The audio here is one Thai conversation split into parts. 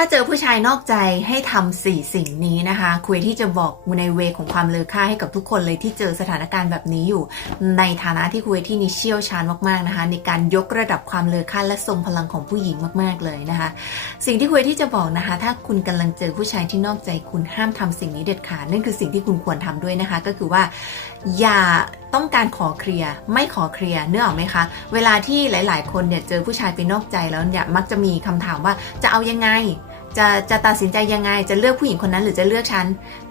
ถ้าเจอผู้ชายนอกใจให้ทำสี่สิ่งนี้นะคะ คุยที่จะบอกในเวของความเลอค่าให้กับทุกคนเลยที่เจอสถานการณ์แบบนี้อยู่ ในฐานะที่คุยที่นี่เชี่ยวชาญมากๆนะคะ ในการยกระดับความเลอค่าและทรงพลังของผู้หญิงมากๆเลยนะคะ สิ่งที่คุยที่จะบอกนะคะ ถ้าคุณกำลังเจอผู้ชายที่นอกใจคุณห้ามทำสิ่งนี้เด็ดขาดนั่นคือสิ่งที่คุณควรทำด้วยนะคะ ก็คือว่าอย่าต้องการขอเคลียร์ไม่ขอเคลียร์เนื้อออกไหมคะ เวลาที่หลาย ๆ คนเนี่ยเจอผู้ชายไปนอกใจแล้วเนี่ยมักจะมีคำถามว่าจะเอายังไง จะจะตัดสินใจยังไง จะเลือกผู้หญิงคนนั้นหรือจะเลือกฉัน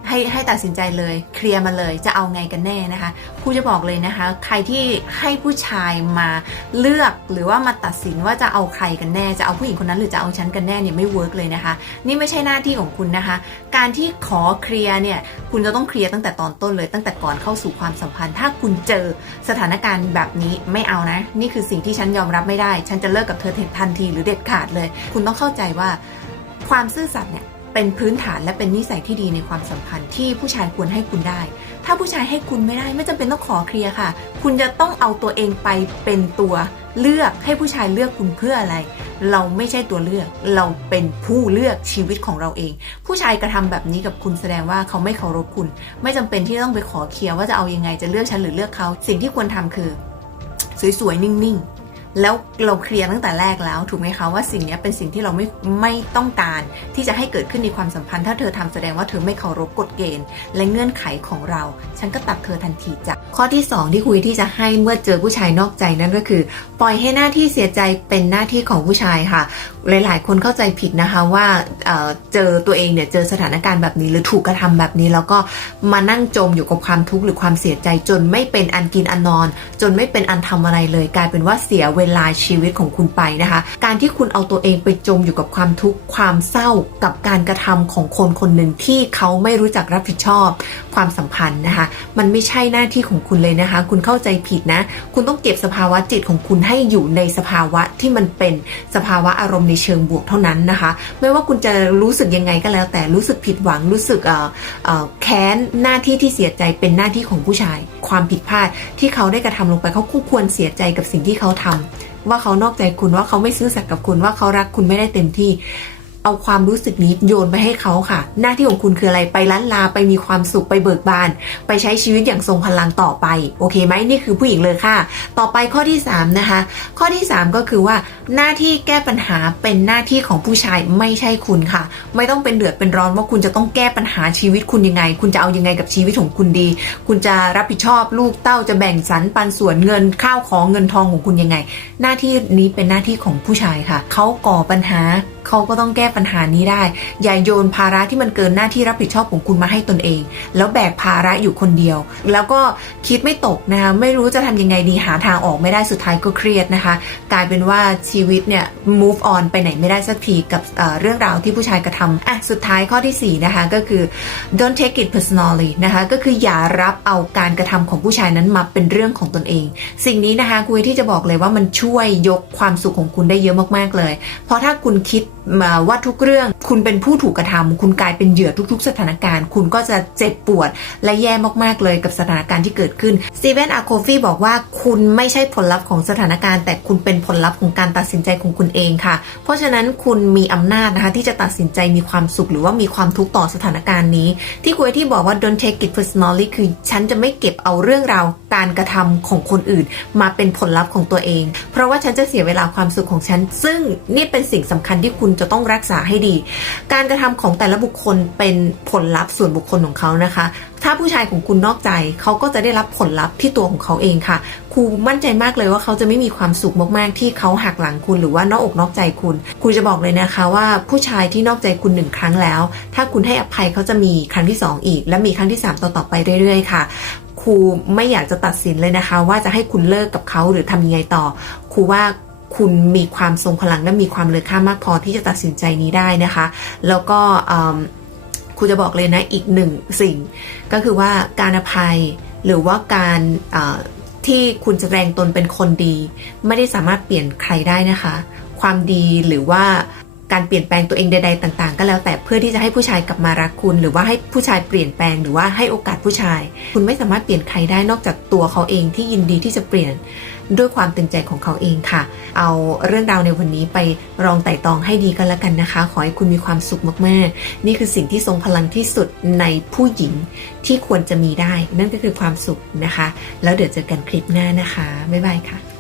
ให้ให้ตัดสินใจเลยเคลียร์มาเลยจะเอาไงกันแน่นะคะครูจะบอกเลยนะคะ ใครที่ให้ผู้ชายมาเลือกหรือว่ามาตัดสินว่าจะเอาใครกันแน่ จะเอาผู้หญิงคนนั้นหรือจะเอาฉันกันแน่เนี่ยไม่เวิร์กเลยนะคะ นี่ไม่ใช่หน้าที่ของคุณนะคะ การที่ขอเคลียร์เนี่ยคุณจะต้องเคลียร์ตั้งแต่ตอนต้นเลยตั้งแต่ก่อนเข้าสู่ความสัมพันธ์ ถ้าคุณเจอสถานการณ์แบบนี้ไม่เอานะ นี่คือสิ่งที่ฉันยอมรับไม่ได้ ฉันจะเลิกกับเธอทันทีหรือเด็ดขาดเลย คุณต้องเข้าใจว่า ความซื่อสัตย์เนี่ยเป็นพื้นฐานและเป็นนิสัยที่ดีในความสัมพันธ์ที่ผู้ชายควรให้คุณได้ ถ้าผู้ชายให้คุณไม่ได้ไม่จำเป็นต้องขอเคลียร์ค่ะ คุณจะต้องเอาตัวเองไปเป็นตัวเลือกให้ผู้ชายเลือกคุณเพื่ออะไร เราไม่ใช่ตัวเลือก เราเป็นผู้เลือกชีวิตของเราเอง ผู้ชายกระทำแบบนี้กับคุณแสดงว่าเขาไม่เคารพคุณ ไม่จำเป็นที่ต้องไปขอเคลียร์ว่าจะเอายังไงจะเลือกฉันหรือเลือกเขา สิ่งที่ควรทำคือ สวยๆนิ่งๆ แล้วเราเคลียร์ตั้งแต่แรกแล้วถูกไหมคะว่าสิ่งนี้เป็นสิ่งที่เราไม่ไม่ต้องการที่จะให้เกิดขึ้นในความสัมพันธ์ ถ้าเธอทำแสดงว่าเธอไม่เคารพกฎเกณฑ์ และเงื่อนไขของเรา ฉันก็ตัดเธอทันทีจ้ะข้อที่ 2 ที่คุยที่จะให้เมื่อเจอผู้ชายนอกใจนั่นก็คือ ปล่อยให้หน้าที่เสียใจเป็นหน้าที่ของผู้ชายค่ะ หลายๆ คนเข้าใจผิดนะคะว่าเเจอตัวเองเนี่ยเจอสถานการณ์แบบนี้หรือถูกกระทำแบบนี้ แล้วก็มานั่งจมอยู่กับความทุกข์หรือความเสียใจจนไม่เป็นอันกินอันนอน จนไม่เป็นอันทำอะไรเลย กลายเป็นว่าเสียเวลาชีวิตของคุณไปนะคะ การที่คุณเอาตัวเองไปจมอยู่กับความทุกข์ความเศร้ากับการกระทำของคนคนหนึ่งที่เขาไม่รู้จักรับผิดชอบความสัมพันธ์นะคะ มันไม่ใช่หน้าที่ของคุณเลยนะคะ คุณเข้าใจผิดนะ คุณต้องเก็บสภาวะจิตของคุณให้อยู่ในสภาวะที่มันเป็นสภาวะอารมณ์ในเชิงบวกเท่านั้นนะคะ ไม่ว่าคุณจะรู้สึกยังไงก็แล้ว แต่รู้สึกผิดหวังรู้สึกแค้นหน้าที่ที่เสียใจเป็นหน้าที่ของผู้ชาย ความผิดพลาดที่เขาได้กระทำลงไปเขาคู่ควรเสียใจกับสิ่งที่เขาทำ ว่าเขานอกใจคุณว่าเขาไม่ซื่อสัตย์กับคุณว่าเขารักคุณไม่ได้เต็มที่ เอาความรู้สึกนี้โยนไปให้เขาค่ะ หน้าที่ของคุณคืออะไรไปล้านลาไปมีความสุขไปเบิกบาน ไปใช้ชีวิตอย่างทรงพลังต่อไป โอเคไหมนี่คือผู้หญิงเลยค่ะ ต่อไปข้อที่ 3 นะคะ ข้อที่ 3 ก็คือว่า หน้าที่แก้ปัญหาเป็นหน้าที่ของผู้ชายไม่ใช่คุณค่ะ ไม่ต้องเป็นเดือดเป็นร้อนว่าคุณจะต้องแก้ปัญหาชีวิตคุณยังไง คุณจะเอายังไงกับชีวิตของคุณดี คุณจะรับผิดชอบลูกเต้าจะแบ่งสรรปันส่วนเงินข้าวของเงินทองของคุณยังไง หน้าที่นี้เป็นหน้าที่ของผู้ชายค่ะเขาก่อปัญหา เขาก็ต้องแก้ปัญหานี้ได้ อย่าโยนภาระที่มันเกินหน้าที่รับผิดชอบของคุณมาให้ตนเอง แล้วแบกภาระอยู่คนเดียว แล้วก็คิดไม่ตกนะคะไม่รู้จะทำยังไงดีหาทางออกไม่ได้สุดท้ายก็เครียดนะคะ กลายเป็นว่าชีวิตเนี่ย move on ไปไหนไม่ได้สักทีกับเเรื่องราวที่ผู้ชายกระทำอะสุดท้ายข้อทีสี่4 นะคะก็คือ don't take it personally นะคะก็คืออย่ารับเอาการกระทำของผู้ชายนั้นมาเป็นเรื่องของตนเอง สิ่งนี้นะคะคุยที่จะบอกเลยว่ามันช่วยยกความสุขของคุณได้เยอะมากๆเลย เพราะถ้าคุณคิด ว่าทุกเรื่อง คุณเป็นผู้ถูกกระทำคุณกลายเป็นเหยื่อทุก ๆ สถานการณ์ คุณก็จะเจ็บปวด และแย่มากๆเลยกับสถานการณ์ที่เกิดขึ้นสตีเวนอาโคฟีบอกว่าคุณไม่ใช่ผลลัพธ์ของสถานการณ์ แต่คุณเป็นผลลัพธ์ของการตัดสินใจของคุณเองค่ะ เพราะฉะนั้นคุณมีอำนาจนะคะที่จะตัดสินใจมีความสุขหรือว่ามีความทุกข์ต่อสถานการณ์นี้ ที่คุยที่บอกว่า don't take it personally คือฉันจะไม่เก็บเอาเรื่องราวการกระทำของคนอื่น มาเป็นผลลัพธ์ของตัวเอง เพราะว่าฉันจะเสียเวลาความสุขของฉัน ซึ่งนี่เป็นสิ่งสำคัญที่คุณจะต้องรักษาให้ดีการกระทำของแต่ละบุคคลเป็นผลลัพธ์ส่วนบุคคลของเขานะคะ ถ้าผู้ชายของคุณนอกใจเขาก็จะได้รับผลลัพธ์ที่ตัวของเขาเองค่ะครูมั่นใจมากเลยว่าเขาจะไม่มีความสุขมากๆ ที่เขาหักหลังคุณหรือว่านอกอกนอกใจคุณครูจะบอกเลยนะคะว่าผู้ชายที่นอกใจคุณหนึ่งครั้งแล้ว ถ้าคุณให้อภัยเขาจะมีครั้งที่สองอีก และมีครั้งที่สามต่อๆไปเรื่อยๆค่ะครูไม่อยากจะตัดสินเลยนะคะ ว่าจะให้คุณเลิกกับเขาหรือทำยังไงต่อครูว่า คุณมีความทรงพลังและมีความเลอค่ามากพอที่จะตัดสินใจนี้ได้นะคะ แล้วก็ครูจะบอกเลยนะอีกหนึ่งสิ่ง ก็คือว่าการอภัยหรือว่าการที่คุณแสดงตนเป็นคนดี ไม่ได้สามารถเปลี่ยนใครได้นะคะ ความดีหรือว่า การเปลี่ยนแปลงตัวเองใดๆต่าง ๆ ก็แล้วแต่เพื่อที่จะให้ผู้ชายกลับมารักคุณ หรือว่าให้ผู้ชายเปลี่ยนแปลงหรือว่าให้โอกาสผู้ชาย คุณไม่สามารถเปลี่ยนใครได้นอกจากตัวเขาเองที่ยินดีที่จะเปลี่ยนด้วยความเต็มใจของเขาเองค่ะ เอาเรื่องราวในวันนี้ไปลองไต่ตองให้ดีกันแล้วกันนะคะ ขอให้คุณมีความสุขมากๆ นี่คือสิ่งที่ทรงพลังที่สุดในผู้หญิงที่ควรจะมีได้ นั่นก็คือความสุขนะคะ แล้วเดี๋ยวเจอกันคลิปหน้านะคะบ๊ายบายค่ะ